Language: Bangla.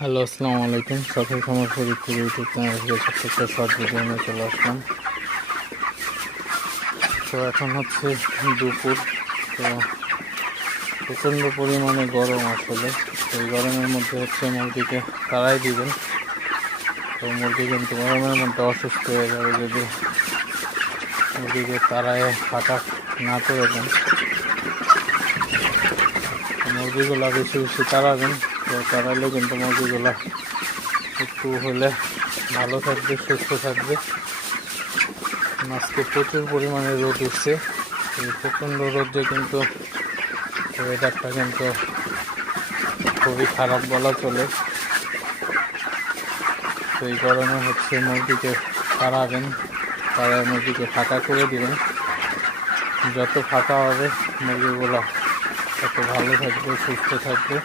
হ্যালো, আসসালামু আলাইকুম। সকাল খামার ফরিদ থেকে ইউটিউব চ্যানেল থেকে ছোট্ট একটা শর্ট ভিডিও নিয়ে চলে আসলাম। তো এখন হচ্ছে দুপুর। তো প্রচণ্ড পরিমাণে গরম আসলে। তো এই গরমের মধ্যে হচ্ছে মুরগিকে তাড়াই দিবেন। তো মুরগি কিন্তু গরমের মধ্যে অসুস্থ হয়ে যাবে যদি মুরগিকে তাড়ায় ফাঁকা না করে দেন। মুরগিগুলা বেশি বেশি তাড়াবেন। তো তাড়াইলে কিন্তু মুরগিগুলা একটু হলে ভালো থাকবে, সুস্থ থাকবে। আজকে প্রচুর পরিমাণে রোদ উঠছে। এই প্রচণ্ড রোদে কিন্তু ওয়েদারটা কিন্তু খুবই খারাপ বলা চলে। তো এই গরমে হচ্ছে মুরগিকে তাড়াবেন, তাড়ায় মুরগিকে ফাঁকা করে দিবেন। যত ফাঁকা হবে মুরগিগুলো তত ভালো থাকবে, সুস্থ থাকবে।